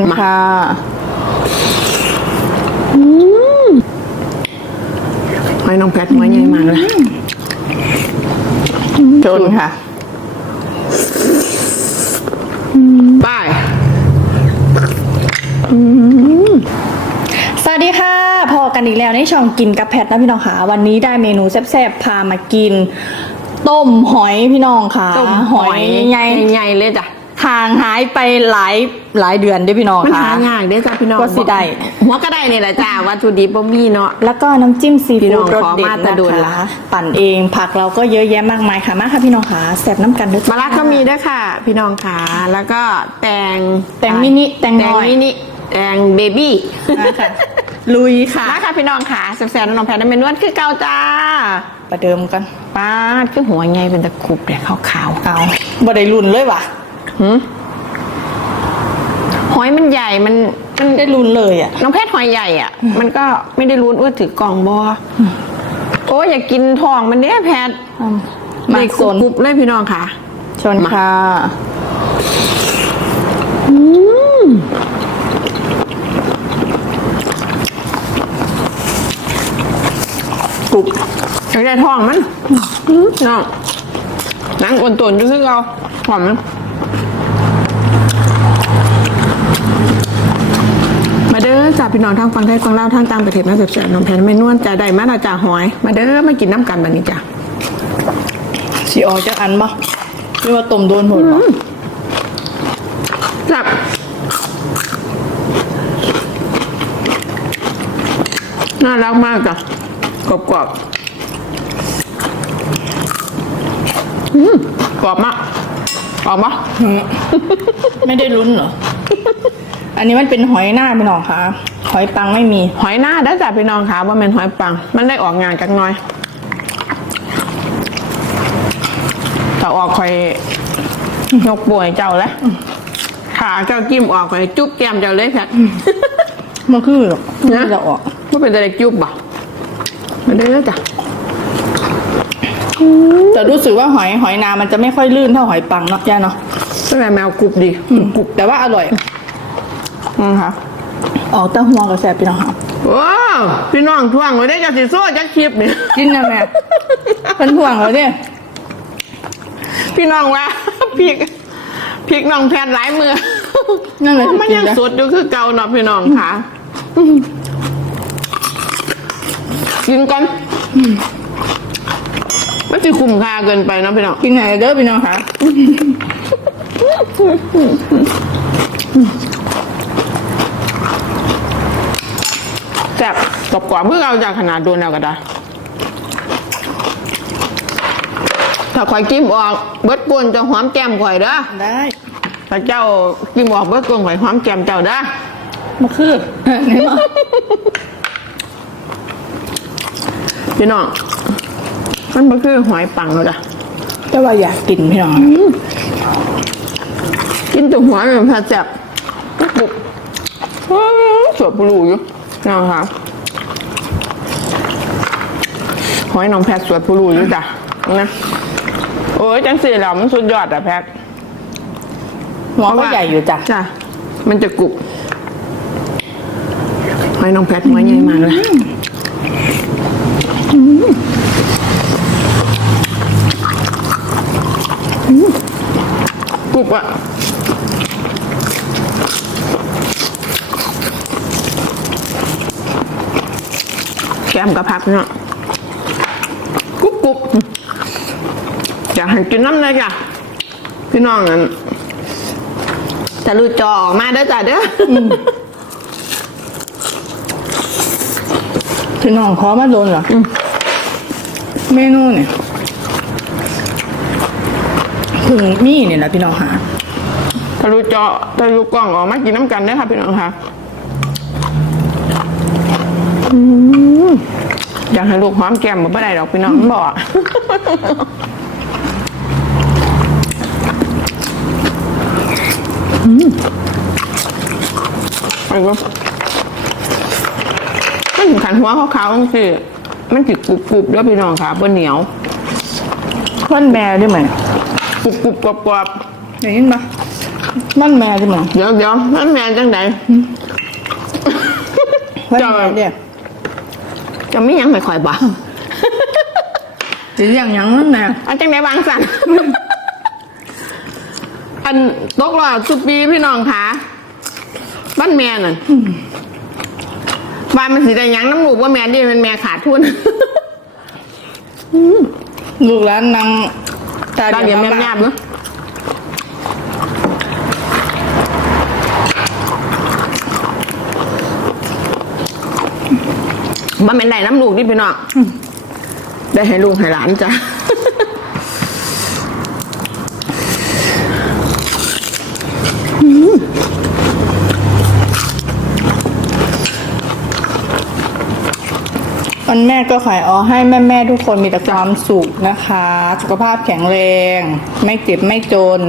นค่ะหอยน้องแพทหัวใหญ่มากเลยชนค่ะไป้ายสวัสดีค่ะ พอกันอีกแล้วในช่องกินกับแพทนะพี่น้องค่ะ วันนี้ได้เมนูแซ่บๆพามากิน ต้มหอยพี่น้องค่ะ ต้มหอยใหญ่ใหญ่ๆเลยจ้ะ ห่างหายไปหลายหลายเดือนเด้วยพี่น้องมันค่ะ หายากเด้อจ้ะพี่น้องก็สิได้ หัวก็ได้นี่แหละจ้ะวัตถุดิบบ่มีเนาะ แล้วก็น้ำจิ้มซีพี่น้ฟู้อดงรสขอเด็ดมาแต่นะโดนละคะปั่นเองผักเราก็เยอะแยะมากมายค่ะมาค่ะพี่น้องค่ะแซ่บน้ำกันด้วยมะระก็มีด้วยค่ะ พี่น้องค่ะ แล้วก็แตงแตงมินิแตงแตน้งอย มินิแตงเบบี้นะคะลุยค่ะมาค่ะพี่น้องค่ะแซ่บๆน้องแพทย์น้ำเป็นนวดคือเก่าจ้าประเดิมกันป้าดคือหัวใหญ่เป็นตะคุบแต่ขาวเอาบ่ได้รุ่นเลยว่ะๆ หืมหอยมันใหญ่มันมันได้รุ่นเลยอะ น้องแพทย์หอยใหญ่อะ มันก็ไม่ได้รู้ว่าถือกล่องบอโอ้ยอยากกินทองมันเนี่ยแพทย์มาเด็กโซนกรุบๆเลยพี่น้องค่ะชนค่ะกรุบอยากได้ทองมันน้องนังอ่อนตนอยู่คือเราหอมมันมาเด้อจ่าพี่น้องทางฟังไทยฟังเล่าวทางต่างประเทศมาเสียบๆน้องแพนไม่นวลจ่าใดมาเราจ่าหอย มาเด้อมากินน้ำกันบันนี้จ้ะสีออกจากอันปะหรือว่าต้มโดนหมดปะจับน่ารักมากจ้ะกรอบกรอบๆอืมกรอบมากกรอบปะไม่ได้ลุ้นเหรอ อันนี้มันเป็นหอยหน้าพี่น้องค่ะ หอยปังไม่มี หอยหน้าได้อจ้ะพี่น้องค่ะว่าเป็นหอยปัง มันได้ออกงานกันหน่อยถ้าออกคอยยกป่วยเจ้าแล้วขาเจ้าจิ้มออกไปจุ๊บแก้มเจ้าเลยแพทมันคือหรอกนะจะออกว่าเป็นอะไรจุ๊บบ่มาเด้อจ้ะแต่รู้สึกว่าหอยหอยนา มันจะไม่ค่อยลื่นเท่าหอยปังเนาะย่าเนาะเป็นไงแมวกรุบดีอืมกรุบแต่ว่าอร่อย นะคะออกเต้าหัวกับแซ่บพี่น้องค่ะว้าวพี่น้องท่วงไว้ได้จากสีโซ่จากคลิปเนี่ยกินนะแม่เพิ่นห่วงเราเนี่ยพี่น้องว่าพริกพริกน้องแพนหลายมือนั่นเลยมันยังสดอยู่คือเก่าเนาะพี่น้องค่ะกินก่อนไม่จะคุ้มค่าเกินไปเนาะพี่น้องกินไหนเด้อพี่น้องค่ะ แซ่บ กรอบกว่าเพื่อเอาจากขนาดโดนแล้วก็ได้ถ้าข่อยกิมออกเบิดกวนจะหอมแก้มข่อยเด้อได้ถ้าเจ้ากิมออกเบิดกวนข่อยหอมแก้มเจ้าเด้อมาคือนี่เนาะพี่น้องมันมันคือหอยปังเลยจ้ะแต่ว่าอยากกินพี่น้องกินแตัวหัวมันพาแซ่บปุ๊บสวดปูรูอยู่นะคะ หอยน้องแพทสวดปูรูอยู่จ้ะนะโอ้ยจังสีแล้วมันสุดยอดอะแพทหัวก็ใหญ่อยู่จ้ะจ้ะมันจะกรุบหอยน้องแพทหัวใหญ่มากเลยกรุบอะแก้มกับผักเนาะ กรุบกรุบอยากให้กินน้ำเลยจ้ะพี่น้องนั้นจะรูดจอออกมาเด้อจ้ะเด้ออพี่น้องขอมาโดนเหรออเมนูเนี่ยถึงมีเนี่ยแหละพี่น้องค่ะถ้ารูดจอถ้ารูดกล้องออกมากินน้ำกันเด้อค่ะพี่น้องค่ะ อืม อยากให้ลูกหอมแก้มบ่ได้ดอกพี่น้องมันบอกไปก็มันขันหัวขาวๆมันคือมันจิกกรุบๆแล้วพี่น้องค่ะบนเหนียวข้นแมวด้วยไหมกรุบๆกรอบๆอย่างนี้ปะนั่นแม่ใช่ไหมเดี๋ยวเดี๋ยวมันแมนจังไหนว่าจ้ะแม่เนี่ย จะไม่ยังไม่ค่อยบอกสิอย่างหยังนั่นแหละเอาจังไหนบางสันอันตกหลอดสุปีพี่น้องคะบ้านแม่น่ะบ้านมันสิได้หยังน้ำหมูกว่าแม่ดิมันแม่ขาดทุน ลูกร้านนางตาตาเดียวแม่มแม่เนาะ บ้านเป็นได้น้ำลูกดิพี่น้องได้ให้ลูกให้หลานจ้ะวันแม่ก็ขายอ๋อให้แม่แม่ๆทุกคนมีแต่ความสุขนะคะ สุขภาพแข็งแรง ไม่เจ็บไม่จน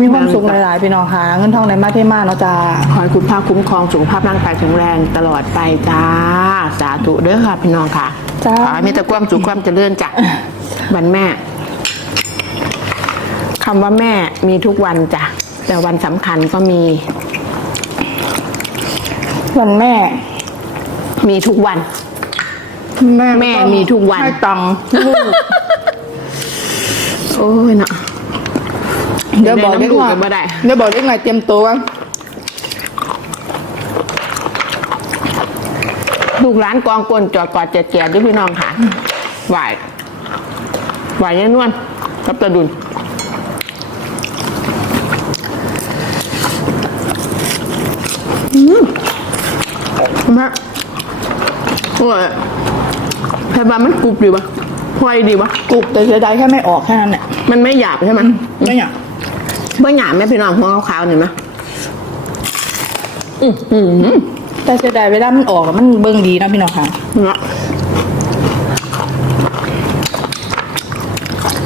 มีความสุขหลายๆพี่น้องค่ะเงินทองในมาเทมาเนาะจ้าขอให้คุณพระคุ้มครองสุขภาพร่างกายแข็งแรงตลอดไปจ้า สาธุเด้อค่ะพี่น้องค่ะจ้าขอให้มีแต่ความสุขความเจริญจ้ะวันแม่คำว่าแม่มีทุกวันจ้ะแต่วันสำคัญก็มี วันแม่ มีทุกวัน แม่แม่มีทุกวันให้ตังค์ลูกโอ้ยเนาะ เดี๋ยวบอกเด็กหน่อยเดี๋ยวน้ำดูดกันบ่ได้เดี๋ยวบอกเด็กหน่อยเตรียมตัวลูกร้านกองกลจอดกอดเจ็ดแก่ด้วยพี่น้องค่ะไหวไหวยันนวลกับตะดุนอืมแม่โอ้ยไพ่บ้านมันกรุบดีปะห้อยดีปะกรุบแต่เสียดายแค่ไม่ออกแค่นั้นแหละมันไม่หยาบใช่ไหมไม่อยาก ไม่หยาบไหมพี่น้องหัวขาวๆเห็นไหมอือหือแต่เสียดายเวลามันออกแล้วมันเบิ่งดีนะพี่น้องค่ะเนาะ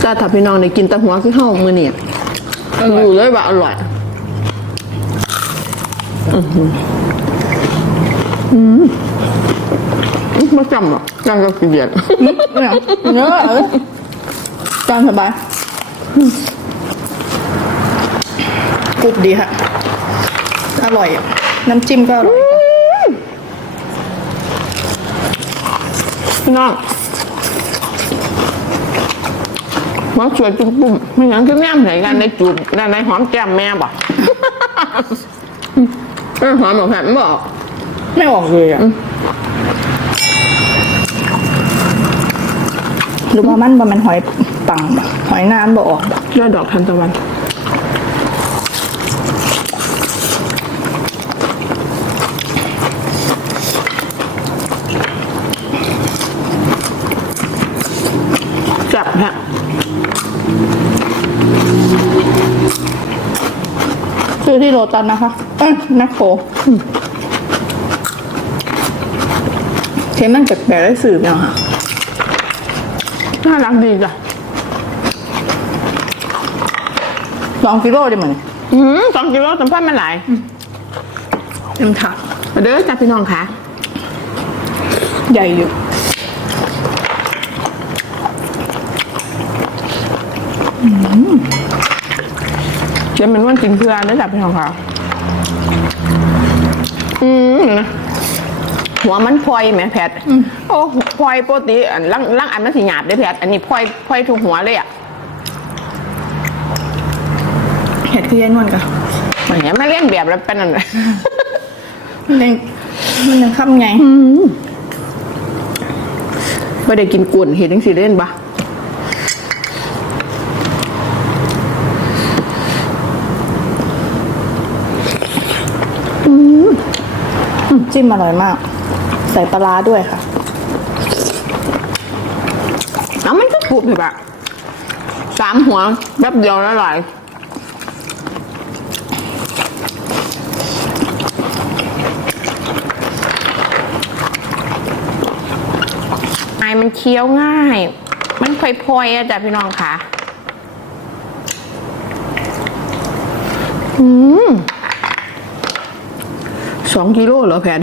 ก็ถ้าพี่น้องได้กินแตะหัวคือเข้ามือเนี่ยอยู่เลยว่าอร่อยอือหืออืมไม่จำหรอกจำก็ขี้เกียจไม่อยากเยอะเออจานสบาย กรุบดีค่ะอร่อยอะน้ำจิ้มก็อร่อยพี่น้องว่าสวยจุ่มปุ่มไม่งั้นคือแนมไหนกันในจูบในในหอมแก้มแม่บ่เออหอมบอกแผ่นบอกไม่ออกเลยอะหรือว่ามันประมาณหอยปังปะหอยน้ำบ่ออกปะยอดดอกทานตะวัน อที่โรตันนะคะเอ้ยแมคโครเห็นมันแปลกๆได้สืบยังค่ะน่ารักดีจ้ะสองกิโลได้ไหมเนี่ยอืมสองกิโลสัมพันธ์มันหลายเต็มถังมาเด้อจ้ะพี่น้องค่ะ ใหญ่อยู่เดี๋ยวมันวันกินเพื่อนนะจ๊ะพี่น้องค่ะ อืมนะหัวมันพลอยไหมแพทโอ้พลอยปกติอันล่างล่างอันมันสีหยาบได้แพทอันนี้พลอยพลอยทุกหัวเลยอะเห็ดคือยายนวลกันมันเนี้ยมาเลี้ยงแบบแล้วเป็นอะไรมันยังมันยังค้ำไงไม่ได้กินกุ่นเห็นจังสีเล่นปะ จิ้มอร่อยมาก ใส่ปลาด้วยค่ะแล้วมันก็กรุบเลยปะสามหัวแป๊บเดียวแล้วหลายไอมันเคี้ยวง่าย มันพลอยๆอะจ้ะพี่น้องค่ะ อืม สองกิโลเหรอแพน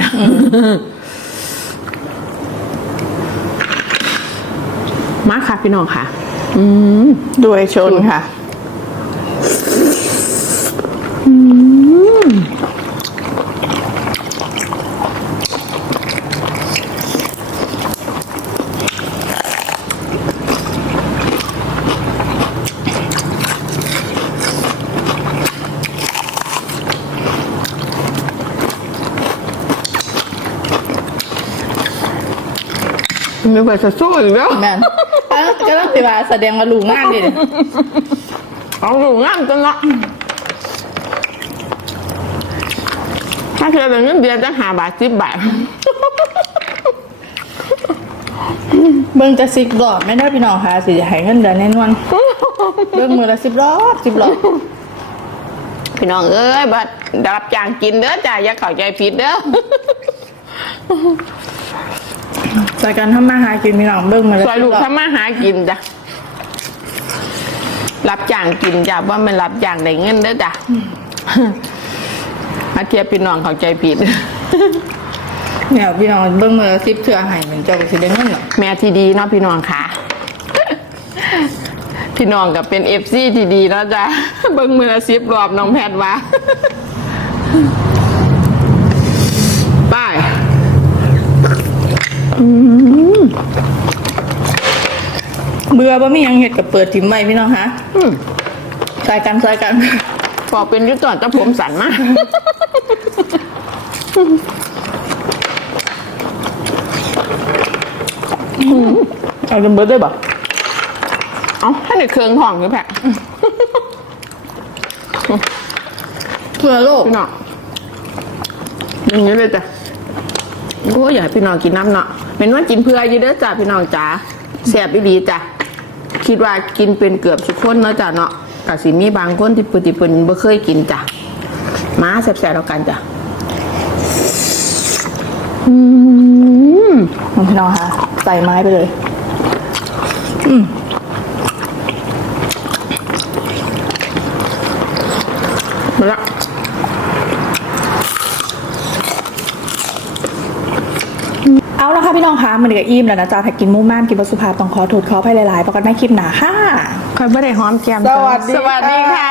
มาค่ะพี่น้องค่ะด้วยชนค่ะ ไม่ไปจะสู้อีกแล้วแม่นอันนั้นก็ต้องสิว่าแสดงว่าลูกงานดิเด้เอาหลูงานจนละถ้าเธอเหลือเงินเดือนจะหาบาทสิบบาท เบิ่งจะสิบรอบไม่ได้พี่น้องค่ะสิจะให้เงินเดือนแน่นอนเบิ่งมือละสิบรอบสิบรอบพี่น้องเอ้ยบัดรับจ้างกินเด้อจ้าอย่าเข้าใจผิดเด้อ ใส่กันทำมาหากินพี่น้องเบิ่งมือละซอยสิบลูกรอบทำมาหากินจ้ะรับจ้างกินจ้ะว่ามันรับจ้างได้เงินเด้อจ้ะมาเทียบพี่น้องเข้าใจผิดเนี่ยพี่น้องเบิ่งมือละสิบเทื่อให้เหมือนเจ้าก็สิได้เงินหรอกแม่ที่ดีเนาะพี่น้องค่ะพี่น้องกับเป็นเอฟซีที่ดีเนาะจ้ะเบิ้งมือละสิบรอบน้องแพทย์ว่า ไป้าย เบื่อบ่มีหยังเฮ็ดก็เปิดถิ่มไว้พี่น้องฮะใส่กันใส่กันพอเป็นอยุตอนจะผมสั่นมาก เอาจนเบิดได้บ่เอ้าให้ในเครื่องห้องอยู่แพะเพื่อโลกพี่น้องอย่างนี้เลยจ้ะโอ้ยอยากให้พี่น้องกินน้ำเนาะ เป็นว่ากินเพื่ออยู่เด้อจ้ะพี่น้องจ๋าแซ่บดีจ้ะคิดว่ากินเป็นเกือบทุกคนเนาะจ้ะเนาะกะสิมีบางคนที่ปฏิเปินบ่เคยกินจ้ะมาแซ่บๆแล้วกันจ้ะพี่น้องคะใส่ไม้ไปเลยมาละเอาละ ค่ะพี่น้องคะมันเด็กอิ่มแล้วนะจ๊ะถ้ากินหมูม่านกินบะสุภาพต้องขอโทษขออภัยหลายๆประกันไม่คลิปหนาค่ะค่อยไม่ได้หอมแก้มสวัสดีสวัสดีค่ะค่ะ